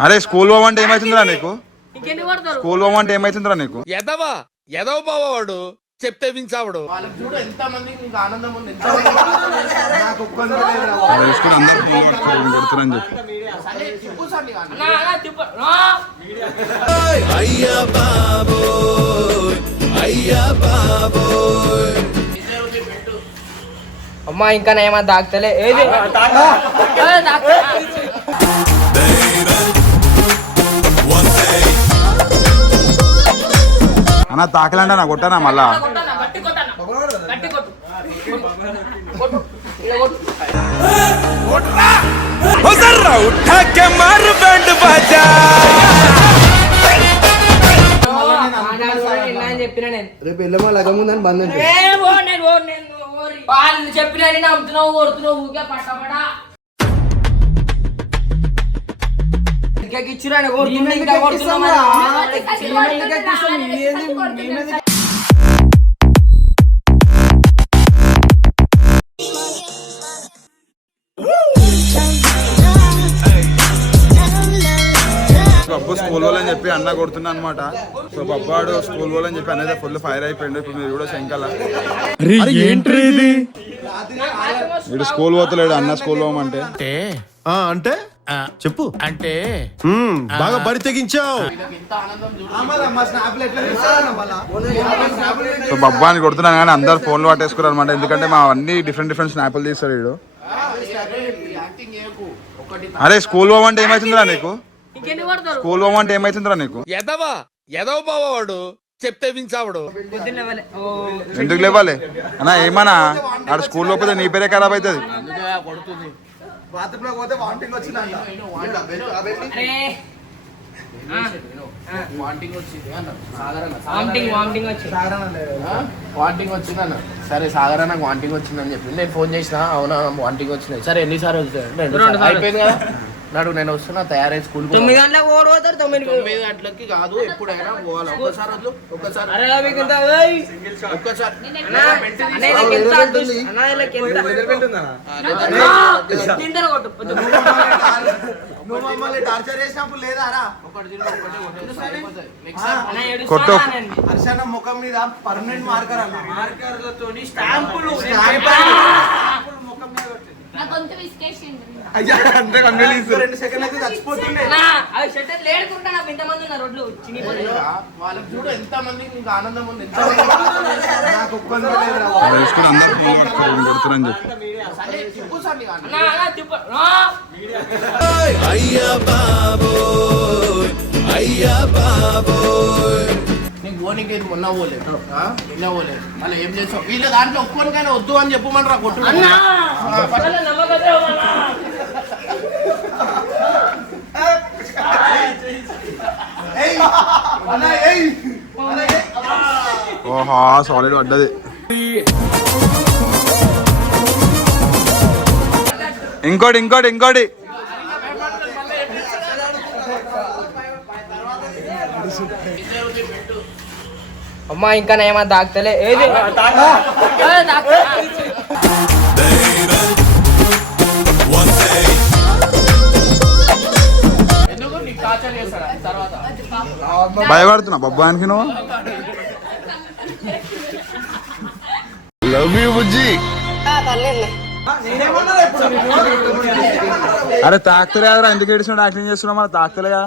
అరే స్కూల్ పోమంటే ఏమైతుందిరా నీకు? స్కూల్ పోమంటే ఏమైతుందిరా నీకు? ఎదవా ఎదవ బావవాడు చెప్తే వించావుడు. వాళ్ళకి చూడు ఎంత మందికి ఇంకా ఆనందం ఉంది. ఎంత మంది నాకు అన్న తాకలంటే నా కొట్టానా మళ్ళా? చెప్పినా నేను రేపు వెళ్ళమా లగం కొడుతున్నావు ఇంకా ఇచ్చిరా కొడుతున్నా ఇంకా కొడుతున్నా బబ్బు స్కూల్ వాళ్ళని చెప్పి అన్న కొడుతున్నా అనమాట సో బబ్బాడు స్కూల్ వాళ్ళని చెప్పి అనేది ఫుల్ ఫైర్ అయిపోయిండు. ఇప్పుడు మీరు కూడా శంకల. వీడు స్కూల్ పోతలేడు అన్న స్కూల్ పోమంటే. ఆ అంటే? చెప్పు. అంటే బాగా బరి తెగించావు సో బబ్బా అని కొడుతున్నాను కానీ అందరు ఫోన్లు పట్టేసుకున్నారు అనమాట ఎందుకంటే మా అన్ని డిఫరెంట్ డిఫరెంట్ స్నాపులు తీస్తాడు వీడు. యాక్టింగ్ చేయకు ఒకటి అరే స్కూల్ పోమంటే ఏమైతుందిరా నీకు? స్కూల్ పోమంటే ఏమైతుందిరా నీకు? ఎదవా? ఎదవ బావవాడు చెప్తే వించావుడు ఎందుకు లేవాలి? అన్నా ఏమన్నా? ఆడ స్కూల్ పోతే నీ పేరే ఖరాబ్ అవుతుంది. కొడుతుంది బాత్రూంలో పోతే వాంటింగ్ వచ్చింది వచ్చింది. వాంటింగ్ వచ్చింది అన్న సరే సాగరా నాకు వాంటింగ్ వచ్చిందని చెప్పి. నేను ఫోన్ చేసిన అవునా వాంటింగ్ వచ్చినాయి సరే ఎన్నిసార్లు. అయిపోయింది కదా? నడు నేను వస్తున్నా తయారై స్కూల్ తొమ్మిది గంటలకు ఓడి పోతారు తొమ్మిది తొమ్మిది గంటలకి కాదు ఎప్పుడైనా పోవాలి. ఒక్కసారి వద్దు ఒక్కసారి. నువ్వు మమ్మల్ని టార్చర్ చేసినప్పుడు లేదా రా ఒకటి తిను, ఒకటి కొట్టు. హర్షణ ముఖం మీద పర్మనెంట్ మార్కర్ అన్న. మార్కర్లతో స్టాంపులు. గొంతు విసికేసింది రెండు సెకండ్లు అయితే చచ్చిపోతుండే. అవి షట్టర్ లేడుకుంటా నాకు ఇంతమంది ఉన్నారు రోడ్లు వాళ్ళకి చూడు ఎంత మందికి ఇంకా ఆనందం ఉంది. ఎంత మంది నాకు నీకు! అయ్యా బాబోయ్. అయ్యా బాబోయ్. నీకు ఓనికి ఏది మొన్న పోలేదు? నిన్న పోలేదు మళ్ళీ ఏం చేసావు వీళ్ళ దాంట్లో ఒక్కోనికైనా వద్దు అని చెప్పమని రా కొట్టు ఓహా సాలిడ్ పడ్డది. ఇంకోటి ఇంకోటి ఇంకోటి. అమ్మా ఇంకా నేమా దాక్తలే ఏది? ఏ, దాక్తా. ఎందుకు? నీకు టార్చర్ చేస్తాడా? తర్వాత. భయపడుతున్నా బొబ్బానికి నువ్వు? లవ్ యూ బుజ్జి. అరే తాకుతలే కదరా ఎందుకు ఏడిచినట్టు యాక్టింగ్ చేస్తున్నావు మరి తాకుతలే కదా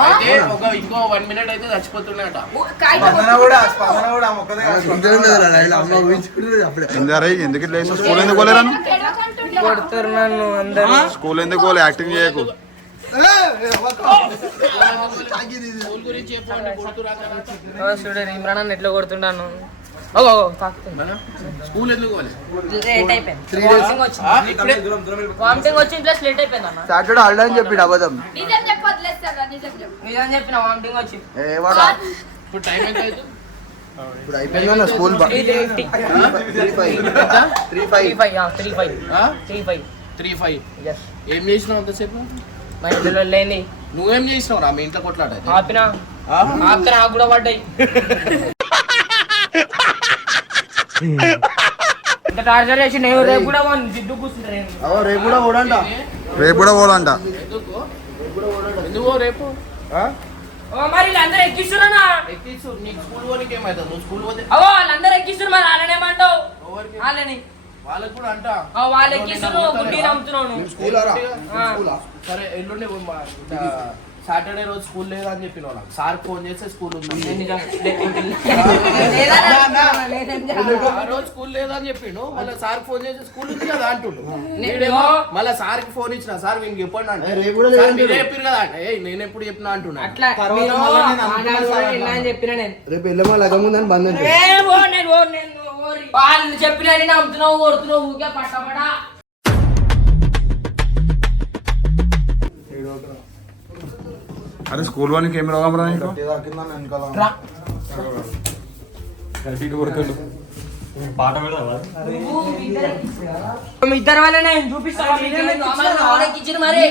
అయితే ఒక ఇంకో వన్ మినిట్ అయితే ఎందుకు చేసావు? స్కూల్ ఎందుకు పోలేరాను స్కూల్ ఎందుకు పోలే? యాక్టింగ్ చేయకు. చూడండి ఇమ్రాన్ ఎట్లా తాకుతుంది. స్కూల్ ఎందుకు వామిటింగ్ వచ్చింది. ప్లస్ లేట్ అయిపోయింది అన్న సాటర్డే హాలిడే అని అబద్ధం? నిజం నిజం చెప్పు. నిజం చెప్పిన వామిటింగ్ వచ్చింది. ఏ వాడు? ఇప్పుడు టైం ఎంత అవుతుంది ఇప్పుడు అయిపోయిందన్న school three five three five ఏం చేసినావు అంతసేపు? లేని. నువ్వేం చేసినావు రా మీ ఇంట్లో కొట్లాట ఆపిన? ఆపిన కూడా పడ్డాయి ఇంత టార్చర్ చేసి నేను రేపు కూడా కూర్చుంటా రేపు కూడా ఓడంట రేపు వాళ్ళకి కూడా అంట. ఆ, వాళ్ళు ఎక్కిస్తున్నావు గుడ్డి నమ్ముతున్నావు స్కూల్ రా. ఆ. స్కూలా సరే ఎల్లుండి సాటర్డే రోజు స్కూల్ లేదా అని చెప్పిన వాళ్ళకి సార్ ఫోన్ చేస్తే స్కూల్ ఉంది? ఆ రోజు స్కూల్ లేదా అని చెప్పిండు మళ్ళీ సార్ ఫోన్ చేసి స్కూల్ ఉంది కదా అంటుండు. మళ్ళీ సార్కి ఫోన్ ఇచ్చిన సార్ వీనికి చెప్పండి అంటే. మీరే చెప్పారు కదా అంటే. "ఏయ్, నేను ఎప్పుడు చెప్పినా అంటున్నా రేపు వెళ్ళమా. వాళ్ళు చెప్పిన నమ్ముతున్నావు కొడుతున్నావు ఊకే పట్టబడా. అరే స్కూల్ వానికి ఏం రోగం రా ఇద్దరు వల్ల నేను చూపిస్తాను. మరి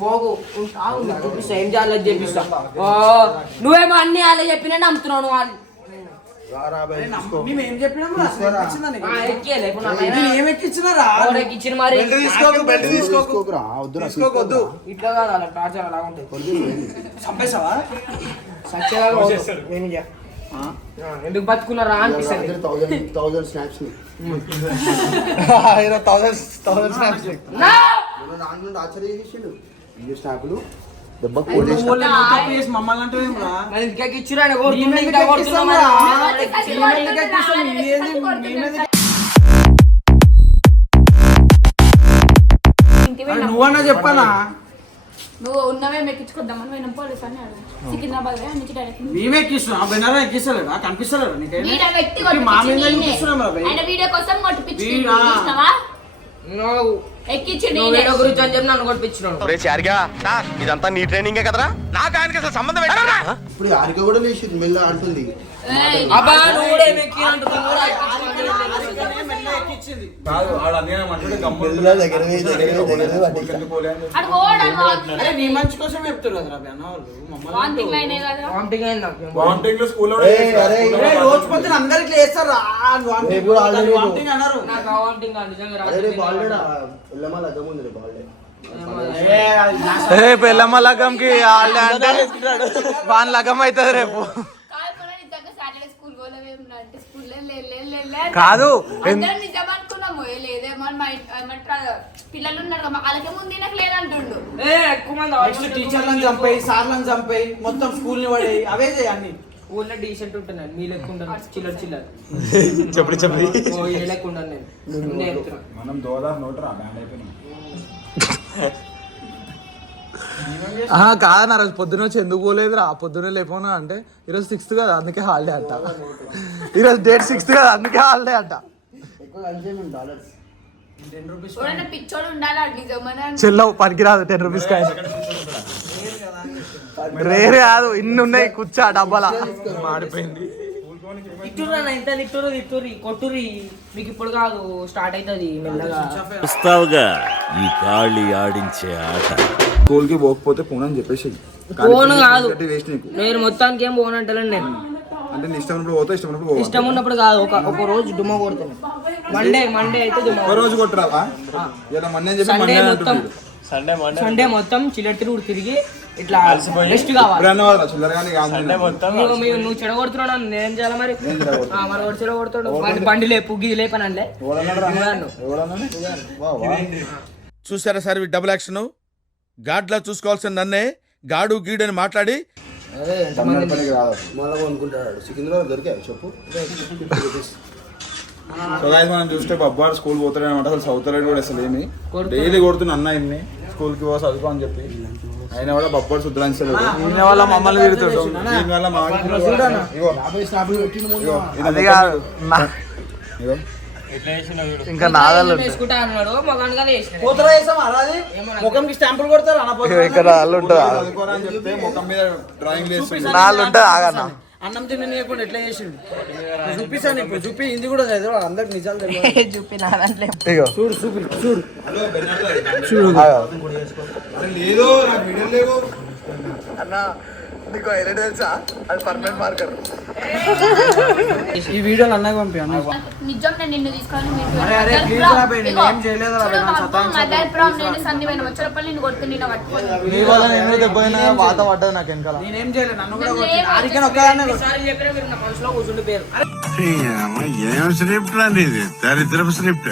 పోగు చూపిస్తా. ఏం చేయాలో చెప్పిస్తా ఓ, నువ్వేమో అన్ని అలా చెప్పినా నమ్ముతున్నావు నువ్వు వాళ్ళు మేము చెప్పినాం రా, ఎక్కించిందా నీకు? ఆ, ఎక్కియాలి ఇప్పుడు నా ఇది పైన ఏం ఎక్కించినారా ఎవరు ఎక్కించిన మరి తీసుకోకు బెల్ట్ తీసుకోకు. తీసుకోకురా వద్దురా తీసుకోకొద్దు ఇట్లా కాదు అలా టార్చర్ అలా ఉంటుంది. చంపేసావా సత్యగా నేను ఇక. ఆ, ఎందుకు బతుకున్నారా అనిపిస్తుంది? థౌసండ్ స్నాప్స్ని. థౌసండ్ థౌసండ్ స్నాప్స్ ఆశ్చర్య చేసిండు? స్నాప్లు దెబ్బ. నువ్వన్నా చెప్పానా నువ్వు ఉన్నవే మెక్కించుకొద్దామని పోయినాం పోలీస్ అని అడిగాను. సికింద్రాబాద్ పోయి నుంచి డైరెక్ట్ మేమే ఎక్కిస్తున్నాం. బెనరా ఎక్కిస్తలేదా? కనిపిస్తలేదా నీకేం వ్యక్తి వీడియో. కోసం? చూసినావా ఇదంతా నీ ట్రైనింగే కదరా? నాకు ఆయనకి అసలు సంబంధం ఇప్పుడు ఆరిక కూడా లేచింది మెల్ల అంటుంది. కాదు ఆడ గమ్మున దగ్గర. అరే నీ మంచి కోసం రా వాళ్ళు కదా. అయింది నాకు. లో అరే, రోజు పొద్దున అన్నారు. నాకు నిజంగా రేపు పెళ్ళమ్మ లగ్గంకి ఆల్డే అంటే వాన్ లగ్గం అవుతుంది రేపు కాదు కూడా నిజంగా సాటర్డే స్కూల్ పోలేవే అంటే స్కూల్ లే లే లే లే లే కాదు. అందరం నిజం అనుకున్నాము ఏ లేదేమో అని మా ఇంటి- ఏమంటారు పిల్లలు ఉన్నారు కదా, వాళ్ళకి ముందు నాకు లేదంటుండు. ఏ, ఎక్కువ మంది నెక్స్ట్ టీచర్లను చంపాయి సార్లను చంపాయి మొత్తం స్కూల్ని పడేయి అవే ఊళ్ళో డీసెంట్ ఉంటున్నాను మీ లెక్క ఉంటాను చిల్లర లెక్క ఉండను నేను. మనం దోదార్ నోట్ రా బ్యాండ్ అయిపోయినాం. కాదన్న రోజు పొద్దున వచ్చి ఎందుకు పోలేదురా? పొద్దున లేపోనా అంటే ఈరోజు సిక్స్త్ కదా అందుకే హాలిడే అంట. ఈరోజు డేట్ సిక్స్త్ కదా అందుకే హాలిడే అంట. చెల్లవు పనికిరాదు టెన్ రూపీస్ కాయన రేరే కాదు ఇన్ని ఉన్నాయి కూర్చా డబ్బాలా. మాడిపోయింది. మీకు ఇప్పుడు కాదు స్టార్ట్ అవుతుంది మెల్లగా. ఈ కాళీ ఆడించే ఆట. స్కూల్కి పోకపోతే పోనని చెప్పేసి ఫోన్ కాదు. వేస్ట్ నీకు. నేను మొత్తానికి ఏం పోనంటలేను నేను. అంటే నీ ఇష్టం ఉన్నప్పుడు పోతా ఇష్టం ఉన్నప్పుడు ఇష్టం ఉన్నప్పుడు కాదు ఒక ఒక రోజు దుమ్మ కొడతాను మండే మండే అయితే దుమ్మ ఒక రోజు కొట్టురావా? ఇలా మొన్న చెప్పి సండే మొన్న మొత్తం. సండే మొత్తం చిల్లర తిరుగుడు తిరిగి ఇట్లా రెస్ట్ కావాలి. నువ్వు మీరు- నువ్వు చెడగొడుతున్నావు నన్ను నేనేం చేయాలి మరి? ఆ, మరి వాడు చెడగొడతాడు బండి లేపు గిది లేపనంలే చూసారా సార్ డబుల్ యాక్షన్ గాడ్లా చూసుకోవాల్సిన నన్నే గాడు గీడని మాట్లాడి సో మనం చూస్తే బొబ్బాడు స్కూల్ పోతాడు అనమాట అసలు చదువుతలేడు కూడా అసలు ఏమి. డైలీ కొడుతున్న అన్న ఇన్ని. స్కూల్కి పో చదువుకో అని చెప్పి. అయినా కూడా బొబ్బాడు శుద్ధించలేదు ఈయన వల్ల మమ్మల్ని తిరుగుతాడు దీనివల్ల మా ఇగో ఇది ఇంకా అలాది ముఖంకి స్టాంపులు కొడతారు? ఇక్కడ నాళ్ళు ఉంటుంది నాళ్ళు ఉంటుంది ఆగన్న అన్నం. తిననీయకుండా ఎట్లా చేసిండు? చూపిస్తాను ఇప్పుడు చూపి. హిందీ కూడా చదివాడు అందరికి నిజాలు చూపి నా దాంట్లో చూడు చూపి చూడు. ఆగు. అరే లేదు నాకు వీడియో లేవు. అన్న నీకు హైలైట్ తెలుసా? అది పర్మనెంట్ మార్కర్ ఈ వీడియోలు అన్నకి పంపి నిజం నేను నిన్ను తీసుకొని మదర్ ప్రామ్. నేను నన్ను నేను సంధి పోయిన వచ్చేటప్పుడు నేను కొడుతు నిన్న పట్టుకొని. నీ వల్ల నేను దెబ్బైనా వాత పడ్డది నాకు వెనకాల. నేనేం చేయలేదు నన్ను కూడా ఆరికని ఒక్కదాన్నే చెప్పినా మీరు నా మనసులో కూర్చుండిపోయారు ఏం స్క్రిప్ట్ అండి ఇది దరిద్రపు స్క్రిప్ట్.